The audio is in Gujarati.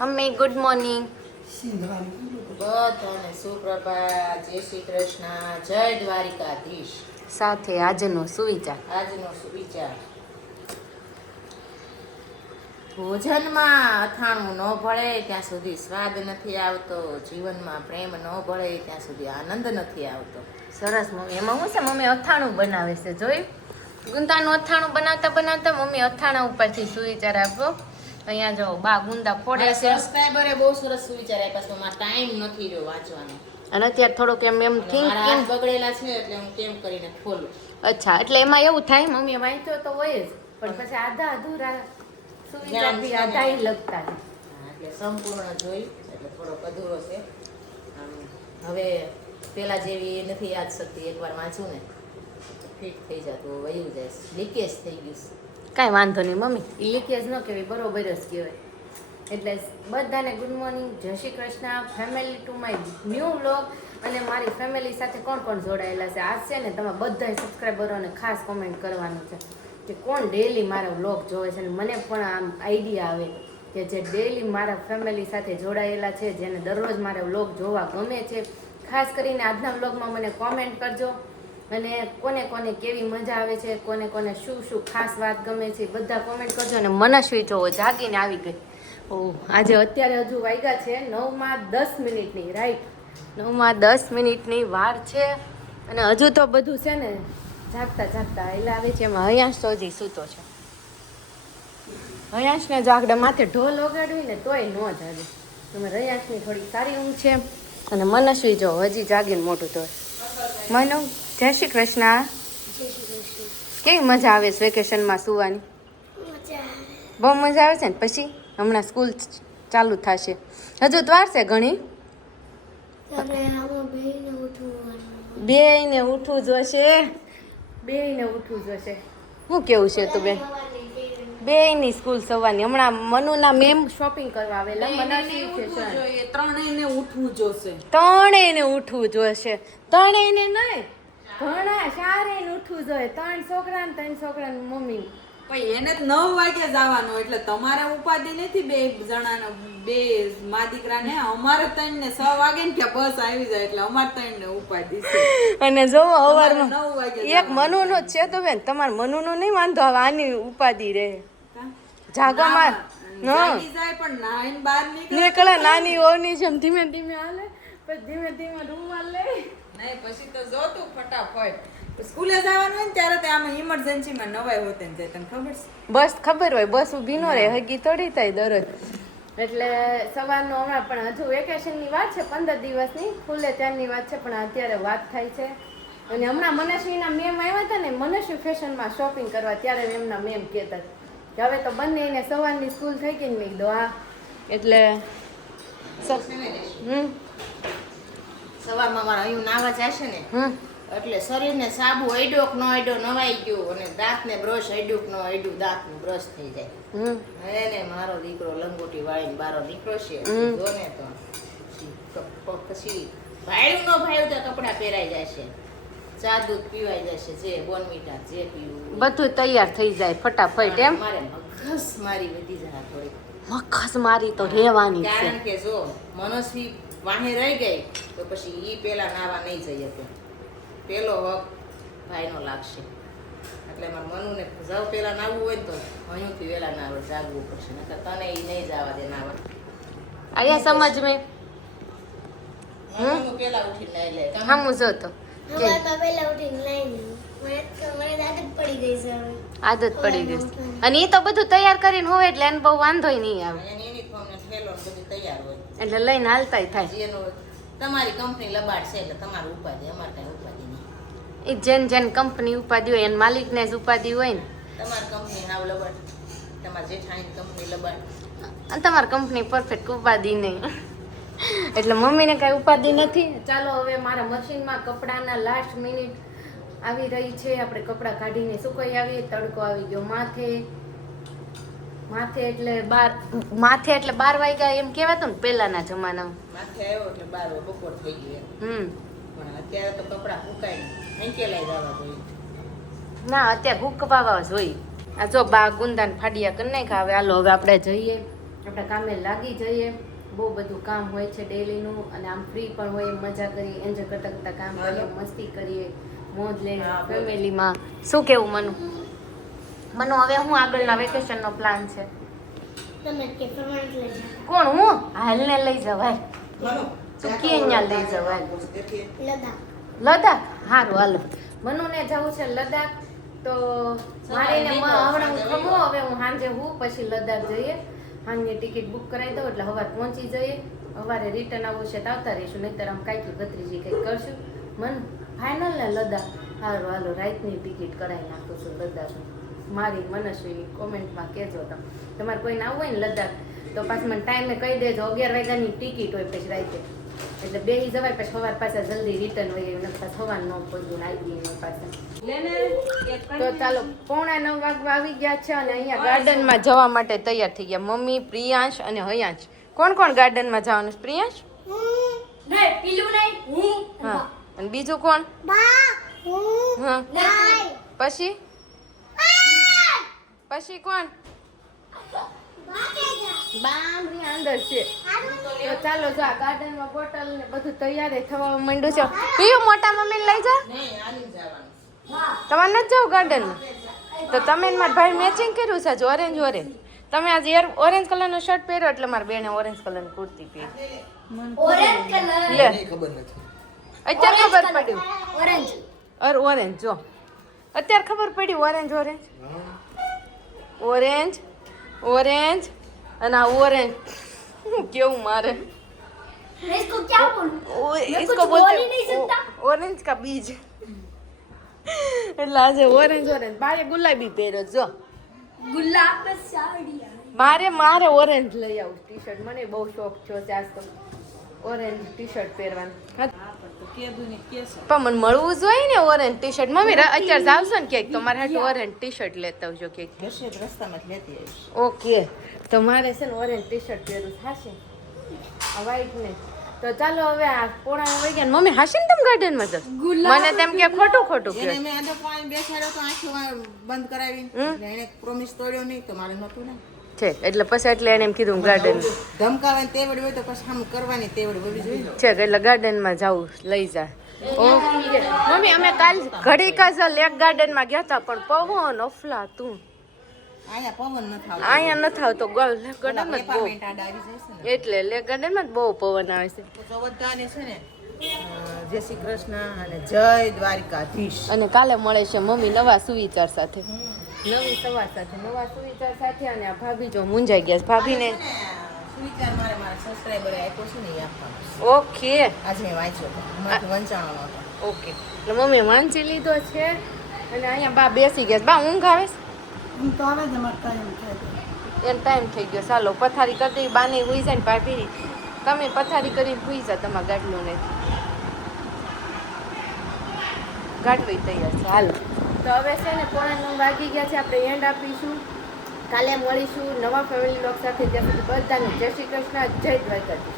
Mummy good morning. બધાને સુપ્રભાત, જય શ્રી કૃષ્ણ, જય દ્વારિકાધીશ. સાથે આજનો સુવિચાર. આજનો સુવિચાર: ભોજનમાં અથાણું ન ભળે ત્યાં સુધી સ્વાદ નથી આવતો, જીવનમાં પ્રેમ ન ભળે ત્યાં સુધી આનંદ નથી આવતો. સરસ મમ્મી. એમાં શું છે, મમ્મી અથાણું બનાવે છે, જોયું? ગુંદાનું અથાણું બનાવતા બનાવતા મમ્મી અથાણા ઉપરથી સુવિચાર આપો. અહીંયા જો બા ગુંદા ફોડે છે. સબસ્ક્રાઇબરે બહુ સરસ સુવિચાર આપ્યા છે, મારો ટાઈમ નથી રહ્યો વાંચવાનો. અને અત્યારે થોડોક એમ થિંકિંગ બગડેલા છે એટલે હું કેમ કરીને ખોલું. અચ્છા, એટલે એમાં એવું થાય મમ્મી વાંચ્યો તો હોય જ, પણ પછી આધા અધૂરા સુવિચારથી આધા લગતા એટલે સંપૂર્ણ જોઈ એટલે થોડોક અધૂરો છે. હવે પેલા જેવી નથી યાદ શક્તિ, એકવાર વાંચું ને ફિટ થઈ જતું, વયું જાય, લીકેજ થઈ ગયું. કાંઈ વાંધો નહીં મમ્મી, એ લીકેજ ન કહેવાય, બરોબર જ કહેવાય. એટલે બધાને ગુડ મોર્નિંગ, જય Shri Krishna, family to my new vlog. અને મારી ફેમિલી સાથે કોણ કોણ જોડાયેલા છે આજ છે ને, તમે બધા સબસ્ક્રાઈબરોને ખાસ કોમેન્ટ કરવાનું છે કે કોણ ડેઈલી મારા વ્લોગ જોવે છે. અને મને પણ આમ આઈડિયા આવે કે જે ડેઈલી મારા ફેમિલી સાથે જોડાયેલા છે, જેને દરરોજ મારા વ્લોગ જોવા ગમે છે, ખાસ કરીને આજના વ્લોગમાં મને કોમેન્ટ કરજો. અને કોને કોને કેવી મજા આવે છે, કોને કોને શું શું ખાસ વાત ગમે છે, બધા કોમેન્ટ કરજો. અને મનસ્વી જોવો જાગીને આવી ગઈ. ઓહ, આજે અત્યારે હજુ વાગ્યા છે 9:10 રાઈટ, 9:10 વાર છે. અને હજુ તો બધું છે ને જાગતા જાગતા એટલે આવે છે. એમાં હયાંશ તો હજી સૂતો છે. હયાંશને જો આગળ માથે ઢોલ વગાડવી ને તોય ન જાગે. તમે રયાંશની થોડી સારી ઊંઘ છે. અને મનસ્વી જો હજી જાગીને મોટું તો મનુ. જય શ્રી કૃષ્ણ. કેવી મજા આવે છે વેકેશનમાં સુવાની? બહુ મજા આવે છે ને. પછી હમણાં સ્કૂલ ચાલુ થશે, હજુ તો વાર છે ઘણી. બેયને ઉઠવું જોશે, બેયને ઉઠવું જોશે. શું કેવું છે તું બેન? બેયની સ્કૂલ સવારની. હમણાં મનુના મેમ શોપિંગ કરવા આવેલા. ત્રણેયને ઉઠવું જોશે. ત્રણેયને ઉઠવું જોશે. ત્રણેયને નહીં, ઘણા ચારેયને ઉઠવું જોઈએ. 3 છોકરા ને 3 છોકરાની મમ્મી. પણ એને 9 વાગે જવાનું, એટલે તમારે ઉપાધિ નથી બે જણાને, બે મા દીકરાને. અમારે 3 ને 6 વાગે ને કે બસ આવી જાય, એટલે અમારે 3 ને ઉપાધિ છે. અને જો સવારમાં 9 વાગે એક મનુનો જ છે તો બેન, તમારે મનુનો નહીં વાંધો આવે, આની ઉપાધિ રહે જાગવામાં. જાગી જાય પણ નાઈને બહાર નીકળે નાની ઓની જેમ ધીમે ધીમે હાલે, પછી ધીમે ધીમે રૂમાલ લે. નહીં પછી તો જોતું ફટાફટ સ્કૂલે જવાનું હોય ને ત્યારે તે આમાં ઇમરજન્સીમાં નવાઈ હોતે ને જાય. તને ખબર છે? બસ ખબર હોય, બસ ઊભી ન રહે, હગી થોડી થાય દરરોજ. એટલે સવારનો હમણાં પણ હજુ વેકેશનની વાત છે, 15 દિવસની ખુલે ત્યારની વાત છે, પણ અત્યારે વાત થાય છે. અને હમણાં મનસ્વીના મેમ આવ્યા હતા ને, મનસ્વી ફેશનમાં શોપિંગ કરવા, ત્યારે એમના મેમ કહેતા કે હવે તો બંને એને સવારની સ્કૂલ થઈ ગઈ ને. મેં કીધું હા. એટલે સવારમાં મારા અહીં નાવા જશે ને એટલે શરીરને સાબુ અડ્યો કે ન અડ્યો નવાઈ ગયું, અને દાંતને બ્રશ અડ્યું કે ન અડ્યું દાંતનું બ્રશ થઈ જાય. એને મારો દીકરો લંગોટી વાળીને બારો દીકરો છે, જોને તો પછી ભાડ્યું ન ભાડ્યું તો કપડાં પહેરાઈ જશે, ચા દૂધ પીવાઈ જશે, જે બોનવીટા જે પીવું બધું તૈયાર થઈ જાય ફટાફટ. એમ મારે મગજ મારી વધી જાય થોડી. મગજ મારી તો રહેવાની છે, કારણ કે જો મનસ્વી વાહે રહી ગઈ તો પછી ઈ પેલા નાવા નહીં જઈ શકે, પેલો હક ભાઈનો લાગશે. એટલે મારા મનુને જાવ પેલા નાવું હોય ને તો અહીંથી વેલા નાવે જાગવું પડશે, નકર તને ઈ નહીં જવા દે નાવા. આયા સમજ મેં મનુ પેલા ઉઠીને નાઈ લે. હમું જોતો આદત પડી ગઈ. અને એ તો બધું તૈયાર કરીને હોય એટલે એને બહુ વાંધોય નહીં આવે, એની યુનિફોર્મ ને થેલો ને બધું તૈયાર હોય એટલે લઈને હાલતાય થાય. જેનો તમારી કંપની લબાડ છે એટલે તમારું ઉપાધિ, અમારે કાંઈ ઉપાધિ નહીં. એ જેન કંપની ઉપાધિ હોય એને માલિકને જ ઉપાધિ હોય ને. તમારી કંપની હાવ લબાડ, તમારી જેઠાણી કંપની લબાડ, અને તમારી કંપની પરફેક્ટ ઉપાધિ નહીં. એટલે મમ્મીને કાંઈ ઉપાધિ નથી. ચાલો હવે મારા મશીનમાં કપડાના લાસ્ટ મિનિટ આવી રહી છે. આપણે કપડાં કાઢીને સુકાઈ આવીએ. તડકો આવી ગયો માથે એટલે 12 વાગ્યા એમ કહેવાતું ને પહેલાના જમાનામાં. માથે આવ્યો એટલે 12 બપોર થઈ ગયું પણ અત્યારે તો કપડાં સુકાય નહીં કેલાઈ જવા જોઈએ. ના અત્યારે હુકવાવા જોઈએ. આ જો બા ગુંદાને ફાડિયા કરી નાખ્યા. હવે હાલો હવે આપણે જઈએ આપણે કામે લાગી જઈએ. બહુ બધું કામ હોય છે ડેલીનું, અને આમ ફ્રી પણ હોય, મજા કરીએ, એન્જોય કરતા કરતા કામ કરીએ, મસ્તી કરીએ, મોજ લઈએ ફેમિલીમાં. શું કેવું મનુ? મનુ, હવે હું આગળના વેકેશનનો પ્લાન છે? કોણ? હું હાલને લઈ જવાય. તું કે અહીંયા લઈ જવાય લદાખ. સારું હાલો. મનુને જવું છે લદાખ. તો મારે ને હમણાં હું ખમો, હવે હું સાંજે હું પછી લદાખ જઈએ. સાંજની ટિકિટ બુક કરાવી દઉં એટલે સવારે પહોંચી જઈએ. સવારે રિટર્ન આવવું છે તો આવતા રહીશું, નહીંતર આમ કાંઈક ભત્રીજી કંઈક કરશું. મન ફાઇનલ ને લદાખ? સારું હાલો, રાતની ટિકિટ કરાવી નાખું છું લદાખની. મારી મનસ્વી કોમેન્ટમાં કહેજો તમે. તમારે કોઈને આવવું હોય ને લદાખ તો પાછું મને ટાઈમે કહી દેજો. 11 વાગ્યાની ટિકિટ હોય પછી રાતે, એટલે બેસી જવાય. પછી સવાર પાછા જલ્દી રિટર્ન હોય એને પાછા સવાર ન પહોંચીને આવી ગઈ પાછા. તો ચાલો, 8:45 વાગવા આવી ગયા છે અને અહીંયા ગાર્ડનમાં જવા માટે તૈયાર થઈ ગયા. મમ્મી, પ્રિયાંશ અને હયાંશ. કોણ કોણ ગાર્ડનમાં જવાનું છે? પ્રિયાંશ? હા. અને બીજું કોણ? હા. પછી પછી કોણ? બામરી અંદર છે. તો ચાલો, જો આ ગાર્ડનમાં બોટલ ને બધું તૈયાર થવા માંડ્યું છે. પીયું, મોટા મમ્મીને લઈ જા. તમારે નથી જવું ગાર્ડનમાં? તો તમે ને મારા ભાઈ મેચિંગ કર્યું છે આજે ઓરેન્જ ઓરેન્જ. તમે આજે ઓરેન્જ કલરનો શર્ટ પહેર્યો એટલે મારી બેને ઓરેન્જ કલરની કુર્તી પહેરી. લે, અત્યારે ખબર પડી. ઓરેન્જ જો અત્યારે ખબર પડી. ઓરેન્જ ઓરેન્જ ઓરેન્જ ઓરેન્જ અને આ ઓરેન્જ કેવું મારે. इसको बोलते ઓરેન્જ કા બીજ. એટલે આજે ઓરેન્જ ઓરેન્જ. બારે ગુલાબી પહેર્યો જો. મારે ઓરેન્જ લઈ આવું ટી શર્ટ. મને બહુ શોખ થયો છે આજ તો ઓરેન્જ ટી શર્ટ પહેરવાનો. પણ મને મળવું જોઈએ ને ઓરેન્જ ટી શર્ટ. મમ્મી અત્યારે જાવશો ને ક્યાંક તો મારે હાટુ ઓરેન્જ ટી શર્ટ લેતા આવજો ક્યાંક. રસ્તામાં જ લેતી આવીશ. ઓકે, તો મારે છે ને ઓરેન્જ ટી શર્ટ પહેરવું થશે, આ વ્હાઈટ ને. તો ચાલો હવે આ 8:45 વાગ્યા. મમ્મી હાશે ને તમે ગાર્ડનમાં જાવ? મને તેમ કે ખોટું એને કે મેં આધો પાણી બેસાડ્યો તો આંખો બંધ કરાવી. એને પ્રોમિસ તોડ્યો નહીં તો મારે નતું ને છે. એટલે પછી એટલે એને એમ કીધું ગાર્ડન ધમકાવાની તેવડ હોય તો પછી આમ કરવાની તેવડ હોવી જોઈએ છે, એટલે ગાર્ડનમાં જાવું લઈ જા. ઓકે મમ્મી, અમે કાલ ઘડી કાઝલ લેક ગાર્ડનમાં ગયા હતા, પણ પવન અફલા તું. અહીંયા પવન ન થાવ. અહીંયા ન થાવ તો લેક ગાર્ડનમાં જ બહુ, આડા આવી જાય છે ને એટલે લેક ગાર્ડનમાં જ બહુ પવન આવે છે. તો બધાને છે ને જય શ્રી કૃષ્ણ અને જય દ્વારિકાધીશ. અને કાલે મળે છે મમ્મી નવા સુવિચાર સાથે, નવી સવાર સાથે, નવા સુવિચાર સાથે. અને આ ભાભી જો મૂંઝાઈ ગયા છે. ભાભીને સુવિચાર મારા સબસ્ક્રાઇબરે આપ્યો છે ને એ આપવાનો. ઓકે, આજે મેં વાંચ્યો હતો, મારાથી વંચાણો હતો. ઓકે, એટલે મમ્મી વાંચી લીધો છે. અને અહીંયા બા બેસી ગયા છે. બા ઊંઘ આવે છે? એમ ટાઈમ થઈ ગયો. ચાલો પથારી કરી દઈ. બાને હુઈ જાય ને ભાભી તમે પથારી કરીને હુઈ જા. તમારા ગાડલું ને ગાડવી તૈયાર છે. હાલો, તો હવે છે ને 8:45 વાગી ગયા છે. આપણે એન્ડ આપીશું. કાલે મળીશું નવા ફેમિલી બ્લોગ સાથે. ત્યાં સુધી બધાને જય શ્રી કૃષ્ણ, જય દ્વારકાધીશ.